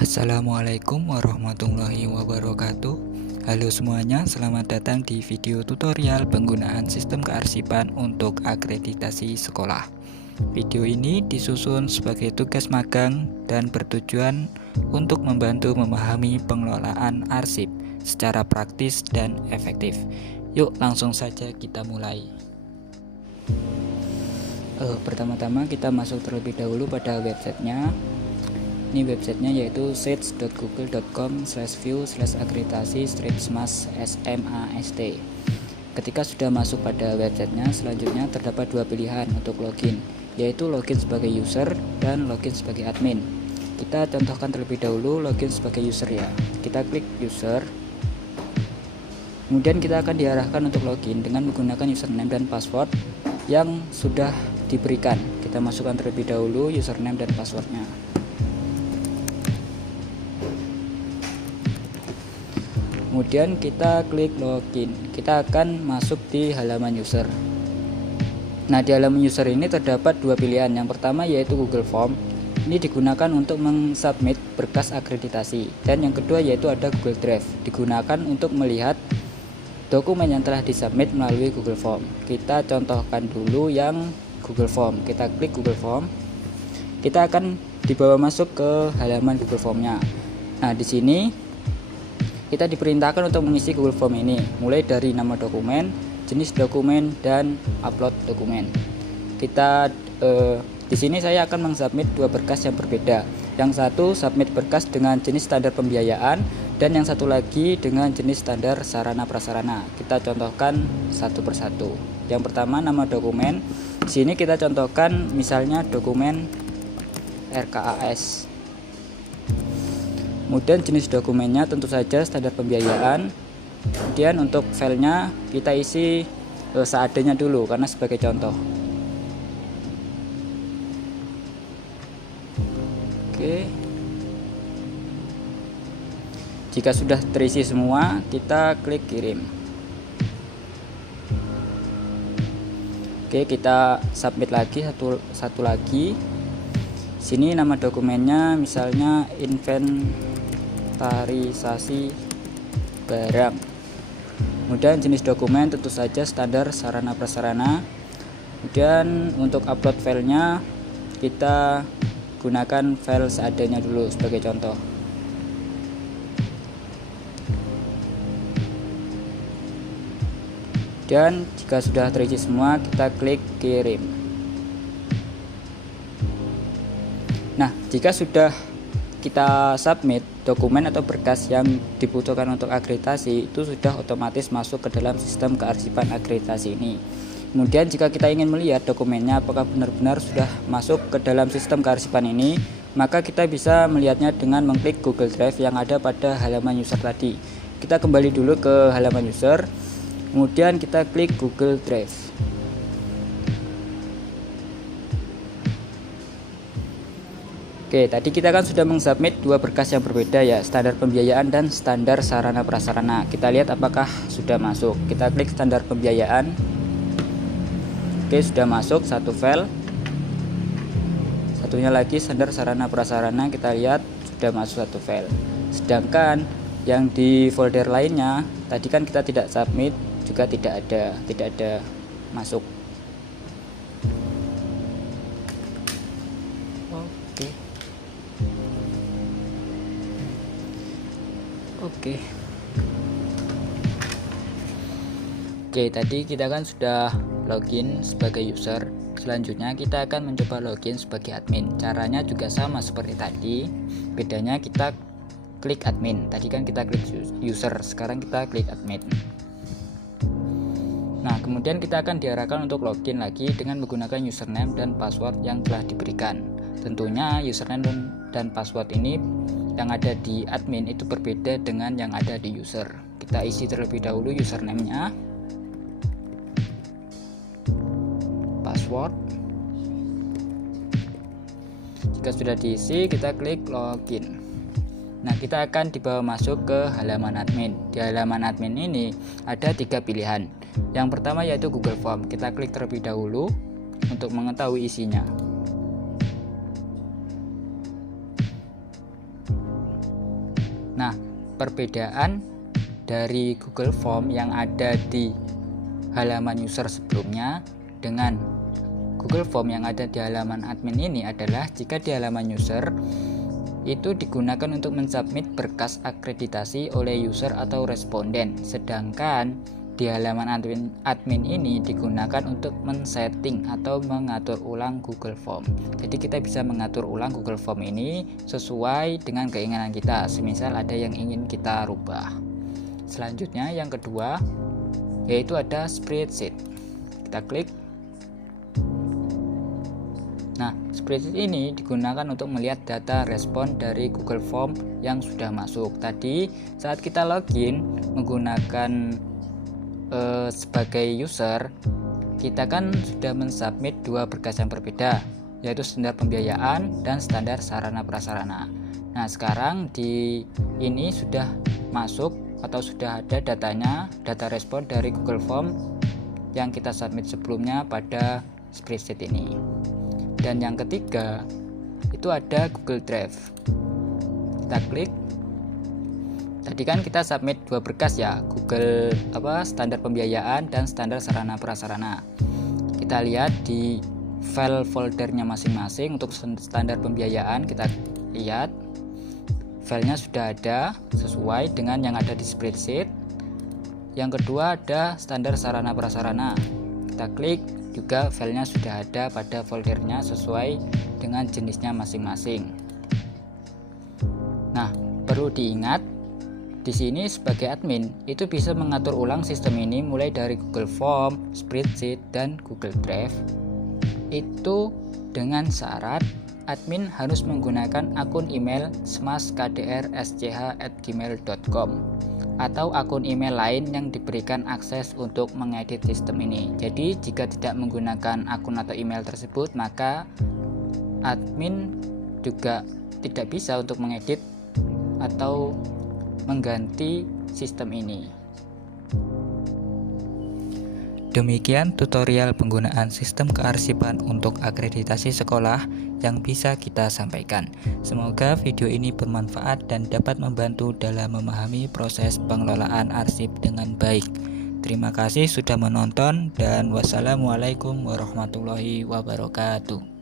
Assalamualaikum warahmatullahi wabarakatuh. Halo semuanya, selamat datang di video tutorial penggunaan sistem kearsipan untuk akreditasi sekolah. Video ini disusun sebagai tugas magang dan bertujuan untuk membantu memahami pengelolaan arsip secara praktis dan efektif. Yuk langsung saja kita mulai. Pertama-tama kita masuk terlebih dahulu pada websitenya. Ini websitenya yaitu search.google.com/view/akreditasi-smas. Ketika sudah masuk pada websitenya, selanjutnya terdapat dua pilihan untuk login, yaitu login sebagai user dan login sebagai admin. Kita contohkan terlebih dahulu login sebagai user ya. Kita klik user. Kemudian kita akan diarahkan untuk login dengan menggunakan username dan password yang sudah diberikan. Kita masukkan terlebih dahulu username dan passwordnya. Kemudian kita klik login. Kita akan masuk di halaman user. Nah, di halaman user ini terdapat dua pilihan. Yang pertama yaitu Google Form. Ini digunakan untuk mensubmit berkas akreditasi. Dan yang kedua yaitu ada Google Drive. Digunakan untuk melihat dokumen yang telah disubmit melalui Google Form. Kita contohkan dulu yang Google Form. Kita klik Google Form. Kita akan dibawa masuk ke halaman Google Form-nya. Nah, di sini kita diperintahkan untuk mengisi Google Form ini, mulai dari nama dokumen, jenis dokumen, dan upload dokumen. Di sini saya akan mengsubmit dua berkas yang berbeda. Yang satu submit berkas dengan jenis standar pembiayaan, dan yang satu lagi dengan jenis standar sarana prasarana. Kita contohkan satu persatu. Yang pertama nama dokumen. Di sini kita contohkan misalnya dokumen RKAS. Kemudian jenis dokumennya tentu saja standar pembiayaan. Kemudian untuk filenya kita isi seadanya dulu karena sebagai contoh. Oke. Jika sudah terisi semua, kita klik kirim. Oke, kita submit lagi satu lagi. Sini nama dokumennya misalnya inventarisasi barang. Kemudian jenis dokumen tentu saja standar sarana prasarana. Kemudian untuk upload filenya kita gunakan file seadanya dulu sebagai contoh. Dan jika sudah terisi semua, kita klik kirim. Nah, jika sudah kita submit dokumen atau berkas yang dibutuhkan untuk akreditasi, itu sudah otomatis masuk ke dalam sistem kearsipan akreditasi ini. Kemudian jika kita ingin melihat dokumennya apakah benar-benar sudah masuk ke dalam sistem kearsipan ini, maka kita bisa melihatnya dengan mengklik Google Drive yang ada pada halaman user tadi. Kita kembali dulu ke halaman user, kemudian kita klik Google Drive. Oke, tadi kita kan sudah mengsubmit dua berkas yang berbeda ya, standar pembiayaan dan standar sarana prasarana. Kita lihat apakah sudah masuk. Kita klik standar pembiayaan. Oke, sudah masuk satu file. Satunya lagi standar sarana prasarana, kita lihat sudah masuk satu file. Sedangkan yang di folder lainnya, tadi kan kita tidak submit, juga tidak ada masuk. Oke, tadi kita kan sudah login sebagai user. Selanjutnya kita akan mencoba login sebagai admin. Caranya juga sama seperti tadi. Bedanya kita klik admin. Tadi kan kita klik user, sekarang kita klik admin. Nah, kemudian kita akan diarahkan untuk login lagi dengan menggunakan username dan password yang telah diberikan. Tentunya username dan password ini yang ada di admin itu berbeda dengan yang ada di user. Kita isi terlebih dahulu username-nya, password. Jika sudah diisi, kita klik login. Nah, kita akan dibawa masuk ke halaman admin. Di halaman admin ini ada tiga pilihan. Yang pertama yaitu Google Form. Kita klik terlebih dahulu untuk mengetahui isinya. Nah, perbedaan dari Google Form yang ada di halaman user sebelumnya dengan Google Form yang ada di halaman admin ini adalah jika di halaman user itu digunakan untuk mensubmit berkas akreditasi oleh user atau responden, sedangkan di halaman admin ini digunakan untuk men-setting atau mengatur ulang Google Form. Jadi kita bisa mengatur ulang Google Form ini sesuai dengan keinginan kita, semisal ada yang ingin kita rubah. Selanjutnya yang kedua yaitu ada spreadsheet. Kita klik. Nah, spreadsheet ini digunakan untuk melihat data respon dari Google Form yang sudah masuk. Tadi saat kita login menggunakan sebagai user, kita kan sudah mensubmit dua berkas yang berbeda, yaitu standar pembiayaan dan standar sarana prasarana. Nah, sekarang di ini sudah masuk atau sudah ada datanya, data respon dari Google Form yang kita submit sebelumnya pada spreadsheet ini. Dan yang ketiga itu ada Google Drive. Kita klik. Tadi kan kita submit dua berkas ya, Google standar pembiayaan dan standar sarana prasarana. Kita lihat di file foldernya masing-masing. Untuk standar pembiayaan kita lihat filenya sudah ada sesuai dengan yang ada di spreadsheet. Yang kedua ada standar sarana prasarana. Kita klik, juga filenya sudah ada pada foldernya sesuai dengan jenisnya masing-masing. Nah, perlu diingat di sini sebagai admin itu bisa mengatur ulang sistem ini mulai dari Google Form, Spreadsheet, dan Google Drive. Itu dengan syarat admin harus menggunakan akun email smaskdrsch@gmail.com atau akun email lain yang diberikan akses untuk mengedit sistem ini. Jadi jika tidak menggunakan akun atau email tersebut, maka admin juga tidak bisa untuk mengedit atau mengganti sistem ini. Demikian tutorial penggunaan sistem kearsipan untuk akreditasi sekolah yang bisa kita sampaikan. Semoga video ini bermanfaat dan dapat membantu dalam memahami proses pengelolaan arsip dengan baik. Terima kasih sudah menonton dan wassalamualaikum warahmatullahi wabarakatuh.